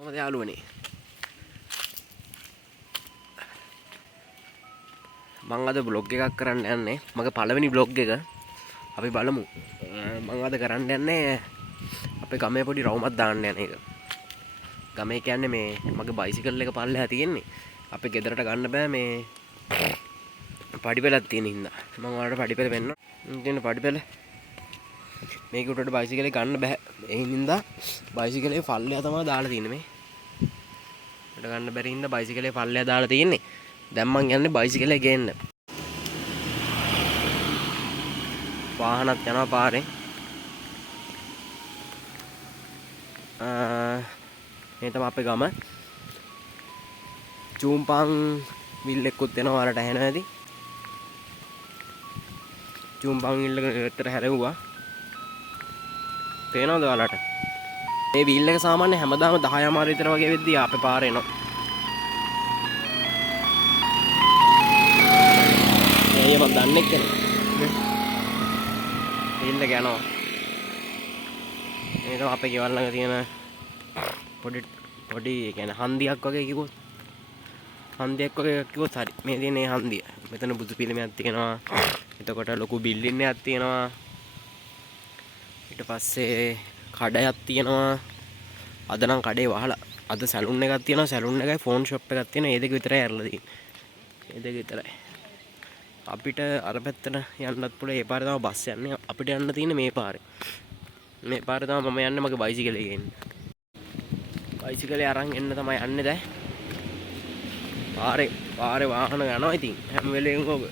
කොහොමද යාළුවනේ? මම අද බ්ලොග් එකක් කරන්න යන්නේ. මගේ පළවෙනි බ්ලොග් එක. අපි බලමු. මම අද කරන්න යන්නේ අපේ ගමේ පොඩි රවුමක් දාන්න යන එක. ගමේ කියන්නේ මේ මගේ බයිසිකල් එක පල්ලෙහා තියෙන්නේ. අපේ ගෙදරට ගන්න බෑ මේ පඩිපෙලක් තියෙන හින්දා. මම ඔයාලට පඩිපෙල පෙන්නනවා. තියෙන පඩිපෙල මේක උඩට බයිසිකල් එක ගන්න බෑ. ඒ හින්දා බයිසිකල් එක පල්ලෙහා තමයි දාලා තියෙන්නේ මේ. උඩ ගන්න බැරි හින්දා බයිසිකල් එක පල්ලෙහා දාලා තියෙන්නේ. දැන් මං යන්නේ බයිසිකල් එක ගේන්න. වාහනත් යනවා පාරේ. මේ තමයි අපේ ගම. චූම්පං විල් එක්කුත් එනවා ඔයාලට ඇහෙනවා ඇති. චූම්පං විල් එක විතර හැරෙව්වා. පේනවද ඔයාලට? මේ විල් එක සාමාන්‍ය හැමදාම 10 මාර විතර වගේ වෙද්දී අපේ පාරේ එනවා. ඒ මම දන්නේ නැහැ. විල් එක යනවා. මේ තමයි අපේ ගෙවල් ළඟ තියෙන පොඩි කියන්නේ හන්දියක් වගේ කිව්වොත් හන්දියක් වගේ කිව්වොත් හරි. මේ තියෙන හන්දිය. මෙතන බුදු පිළිමයක් තියෙනවා. එතකොට ලොකු බිල්ඩින් එකක් තියෙනවා. ඊට පස්සේ කඩයක් තියෙනවා. අද නම් කඩේ වහලා. අද සැලුන් එකක් තියෙනවා. සැලුන් එකයි ෆෝන් ෂොප් එකක් තියෙනවා. ඒ දෙක විතරයි ඇරලා තියෙන්නේ. ඒ දෙක විතරයි. අපිට අර පැත්තට යන්නත් පුළුවන්. ඒ පාරේ තමයි බස් යන්නේ. අපිට යන්න තියෙන්නේ මේ පාරේ. මේ පාරේ තමයි මම යන්නේ මගේ බයිසිකලේ ගේන්න. බයිසිකලේ අරන් එන්න තමයි යන්නේ දැන්. පාරේ වාහන යනවා ඉතින් හැම වෙලේම ඕක.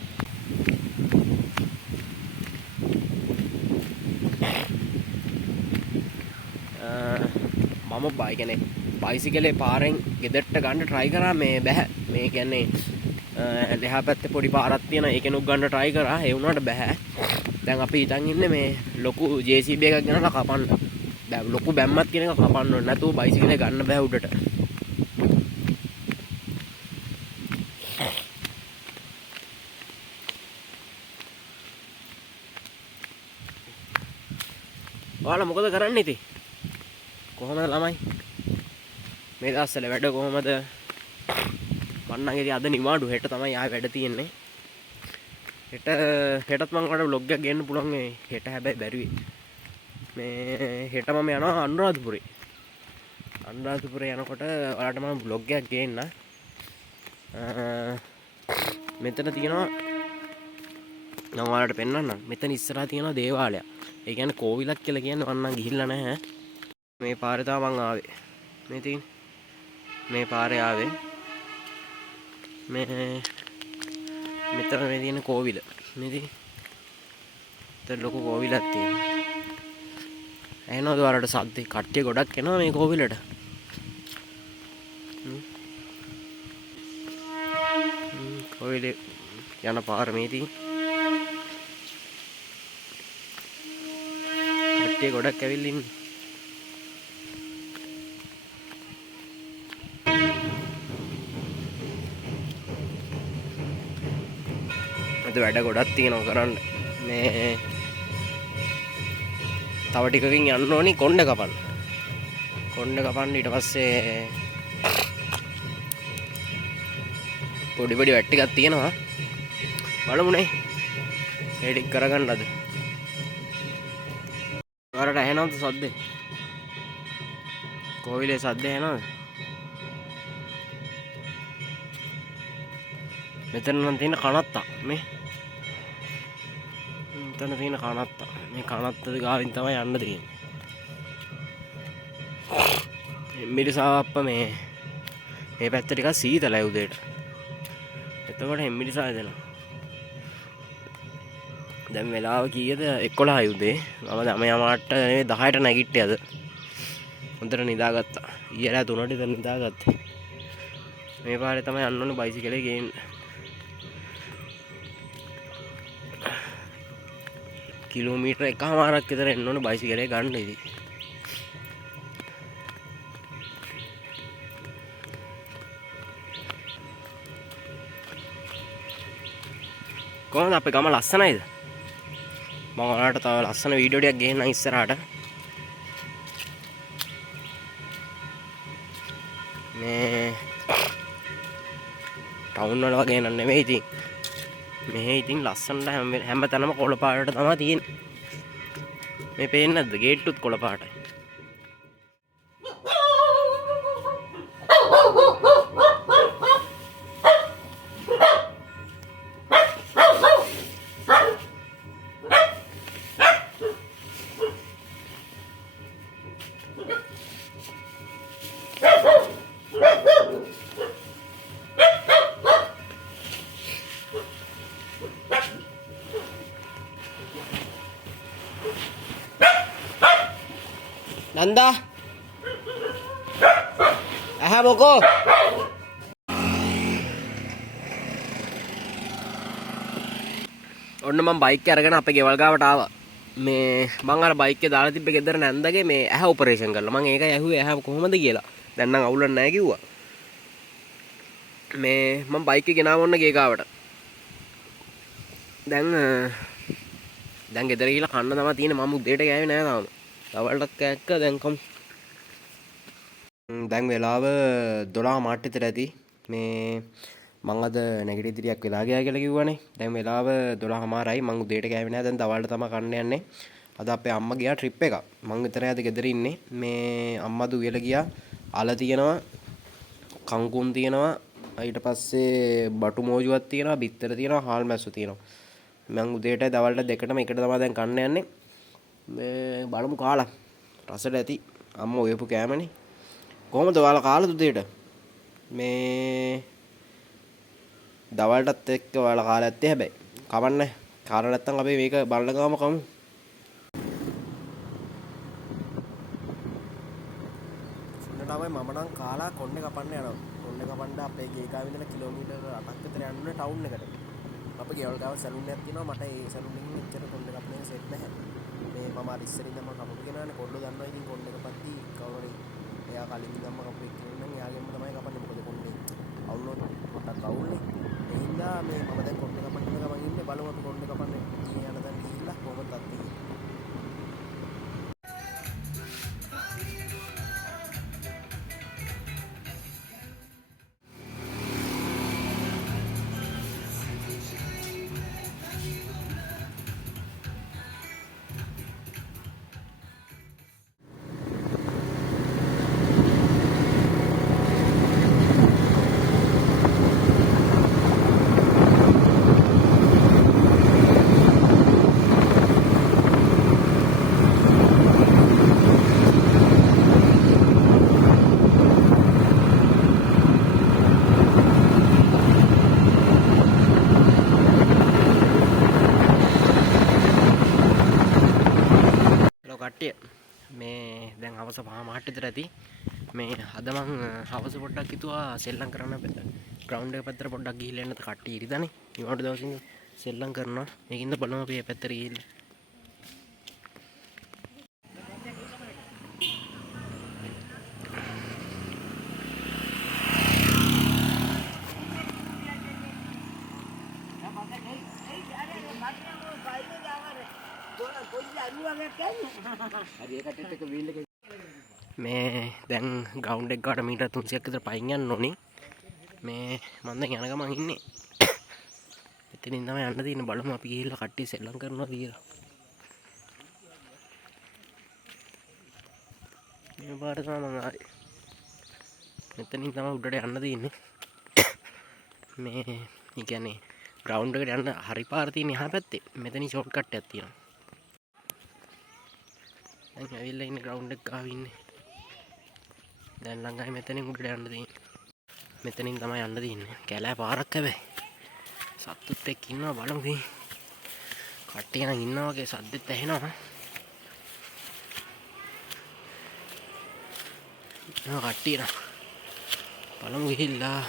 මම කියන්නේ බයිසිකලේ පාරෙන් ගෙදරට ගන්න try කරා මේ බෑ. මේ කියන්නේ එහා පැත්තේ පොඩි පාරක් තියෙනවා. ඒකෙනුත් ගන්න try කරා. ඒ වුණාට බෑ. දැන් අපි හිතන් ඉන්නේ මේ ලොකු JCB එකක් ගෙනලා කපන්න. දැන් ලොකු බැම්මක් කියන එක කපන්න ඕනේ. නැතුව බයිසිකලේ ගන්න බෑ උඩට. ඔයාලා මොකද කරන්නේ ඉතින්? කොහොමද ළමයි? මේ දවස්වල වැඩ කොහොමද? මන්නම් ඉතින් අද නිවාඩු. හෙට තමයි ආයෙ වැඩ තියෙන්නේ. හෙටත් මම ඔයාලට vlog එකක් ගේන්න පුළුවන් මේ. හෙට හැබැයි බැරි වෙයි. මේ හෙට මම යනවා අනුරාධපුරේ. අනුරාධපුරේ යනකොට ඔයාලට මම vlog එකක් ගේන්න. මෙතන තියෙනවා මම ඔයාලට පෙන්නන්නම්. මෙතන ඉස්සරහා තියෙනවා දේවාලයක්. ඒ කියන්නේ කෝවිලක් කියලා කියන්නේ මන්නම් ගිහිල්ලා නැහැ. මේ පාරේ තමයි මං ආවේ. මේ තියෙන මේ පාරේ ආවේ. මෙතන මේ තියෙන කෝවිල. මේ තියෙන. ඒතර ලොකු කෝවිලක් තියෙනවා. ඇහෙනවද ඔයාලට සද්ද? කට්ටිය ගොඩක් එනවා මේ කෝවිලට. කෝවිලේ යන පාර මේ තියෙන. කට්ටිය ගොඩක් ඇවිල්ලා ඉන්නේ. වැඩ ගොඩක් තියෙනවා කරන්න. මේ තව ටිකකින් යන්න ඕනි කොණ්ඩ කපන්න. කොණ්ඩ කපන්න ඊට පස්සේ පොඩි වැඩ ටිකක් තියෙනවා. බලමුනේ. ඒ ටික කරගන්න අද. ඔයාලට ඇහෙනවද සද්දේ? කෝවිලේ සද්දේ ඇහෙනවද? මෙතන නම් තියෙන කනත්තා මේ. මෙතන තියෙන කනත්තා. මේ කනත්තද ගාවින් තමයි යන්න තියෙන්නේ. එම්මිරිසාව මේ පැත්ත ටිකක් සීතලයි උදේට. එතකොට එම්මිරිසාව දෙනවා. දැන් වෙලාව කීයද? 11යි උදේ. මම 9 මාට නෙවෙයි 10ට නැගිට්ටේ අද. හොඳට නිදාගත්තා. ඊයලා 3ට ඉඳන් නිදාගත්තා. මේ පාරේ තමයි යන්න ඕනේ බයිසිකලේ ගේන්න. කිලෝමීටර් 1කමාරක් විතර එන්න ඕනේ බයිසිකලේ ගන්න ඉතින්. කොහොමද අපේ ගම ලස්සනයිද? මම ඔයාලට තව ලස්සන වීඩියෝ ටිකක් ගේන්නම් ඉස්සරහට. මේ ටවුන් වල වගේ නන් නෙමෙයි ඉතින්. මෙහෙ ඉතින් ලස්සනට හැම තැනම කොළ පාටට තමයි තියෙන්නේ. මේ පේන්නේ නැද්ද? ගේට්ටුත් කොළ පාටයි. නන්දා ඇහැ මොකෝ ඔන්න මම බයික් එක අරගෙන අපේ ගෙවල් ගාවට ආවා. මේ මං අර බයික් එක දාලා තිබ්බේ ගෙදර නැන්දගේ මේ ඇහැ ඔපරේෂන් කරලා. මං ඒකයි ඇහුවේ ඇහැ කොහොමද කියලා. දැන් නම් අවුලක් නැහැ කිව්වා. මේ මම බයික් එක ගෙනාව ඔන්න ගේ ගාවට. දැන් ගෙදර ගිහලා කන්න තමයි තියෙන්නේ. මම උදේට ගෑවේ නෑ තාම. දවල්ටත් කෑක්ක දැන් කමු. දැන් වෙලාව 12 මාට විතර ඇති. මේ මං අද නැගිටිතිරියක් වෙලා ගියා කියලා කිව්වනේ. දැන් වෙලාව 12:00මාරයි. මං උදේට ගෑවේ නෑ. දැන් දවල්ට තමයි කන්න යන්නේ. අද අපේ අම්මා ගියා ට්‍රිප් එකක්. මං විතරයි අද ගෙදර ඉන්නේ. මේ අම්මා දුවෙල ගියා. අල තියෙනවා. කංකුන් තියෙනවා. ඊට පස්සේ බටු මෝජුවක් තියෙනවා. බිත්තර තියෙනවා. හාල් මැස්සු තියෙනවා. මං උදේට දවල්ට දෙකටම එකට තමයි දැන් කන්න යන්නේ. මේ බලමු කාලා. රසට ඇති. අම්මා ඔයපු කෑමනේ. කොහොමද ඔයාලා කාලා උදේට? මේ දවල්ටත් එක්ක ඔයාලා කාලා ඇත්තේ හැබැයි. කවන්නේ. කාලා නැත්තම් අපි මේක බලන ගාම කමු. සුන්නටමයි මම නම් කාලා කොණ්ඩේ කපන්න යනවා. කොණ්ඩේ කපන්න අපේ ගේ ගාව ඉඳලා කිලෝමීටර් 8ක් විතර යන්න ඕනේ ටවුන් එකට. අපේ ගෙවල් ගාව සැලුන් එකක් තියෙනවා. මට ඒ සැලුන් එකෙන් එච්චර කොණ්ඩේ කපන එක සෙට් නැහැ. මේ මම අර ඉස්සරින් ඉඳන්ම කපපු කෙනානේ කොණ්ඩේ දන්නවා. ඉතින් කොණ්ඩේ කපද්දි කවුරුරි එයා කලින් ඉඳන්ම කපු එක්කෙනෙක් නම් එයාගෙන්ම තමයි කපන්නේ. මොකද කොණ්ඩේ අවුලොත් පොටක් අවුල්නේ. ඒ හින්දා මේ මම දැන් කොණ්ඩේ කපන්න ගමන් ඉන්නේ. බලමු අපි කොණ්ඩේ කපන්නේ යන තැන ගිහිල්ලා කොහොමද තත්ත්වය. කට්ටිය මේ දැන් හවස 5:00 විතර ඇති. මේ අද මං හවස පොඩ්ඩක් හිතුවා සෙල්ලම් කරන්න ග්‍රවුන්ඩ් එක පැත්තට පොඩ්ඩක් ගිහිල්ලා එන්න. කට්ටිය ඉරිදානේ. ඊවට දවසින් සෙල්ලම් කරනවා. මේකින්ද බලමු අපි මේ පැත්තට ගිහිල්ලා. මේ දැන් ග්‍රවුන්ඩ් එක ගාට මීටර් 300ක් විතර පයින් යන්න ඕනේ. මේ මම දැන් යන ගමන් ඉන්නේ. එතනින් තමයි යන්න තියෙන්නේ. බලමු අපි ගිහිල්ලා කට්ටිය සෙල්ලම් කරනවා කියලා. මේ පාර තමයි මම ආවේ. මෙතනින් තමයි උඩට යන්න තියෙන්නේ. මේ ඒ කියන්නේ ග්‍රවුන්ඩ් එකට යන්න හරි පාර තියෙන එහා පැත්තේ. මෙතනින් ෂෝට් කට් එකක් තියෙනවා. දැන් ඇවිල්ලා ඉන්නේ ග්‍රවුන්ඩ් එක ගාව ඉන්නේ. දැන් ළඟයි මෙතනින් උඩට යන්න තියෙන්නේ. මෙතනින් තමයි යන්න තියෙන්නේ. කැලෑ පාරක් හැබැයි. සත්තුත් එක්ක ඉන්නවා බලමු කී. කට්ටිය නම් ඉන්නවා වගේ සද්දෙත් ඇහෙනවා. කට්ටිය නම් බලමු ගිහිල්ලා.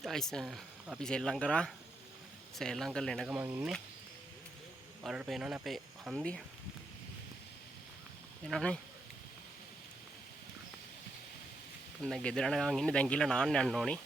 ගයිස් අපි සෙල්ලම් කරා සෙල්ලම් කරලා එනක මං ඉන්නේ වලට පේනවනේ අපේ හන්දිය එනවනේ දැන් ගෙදර යන ගමන් ඉන්නේ දැන් ගිහලා නාන්න යන්න ඕනේ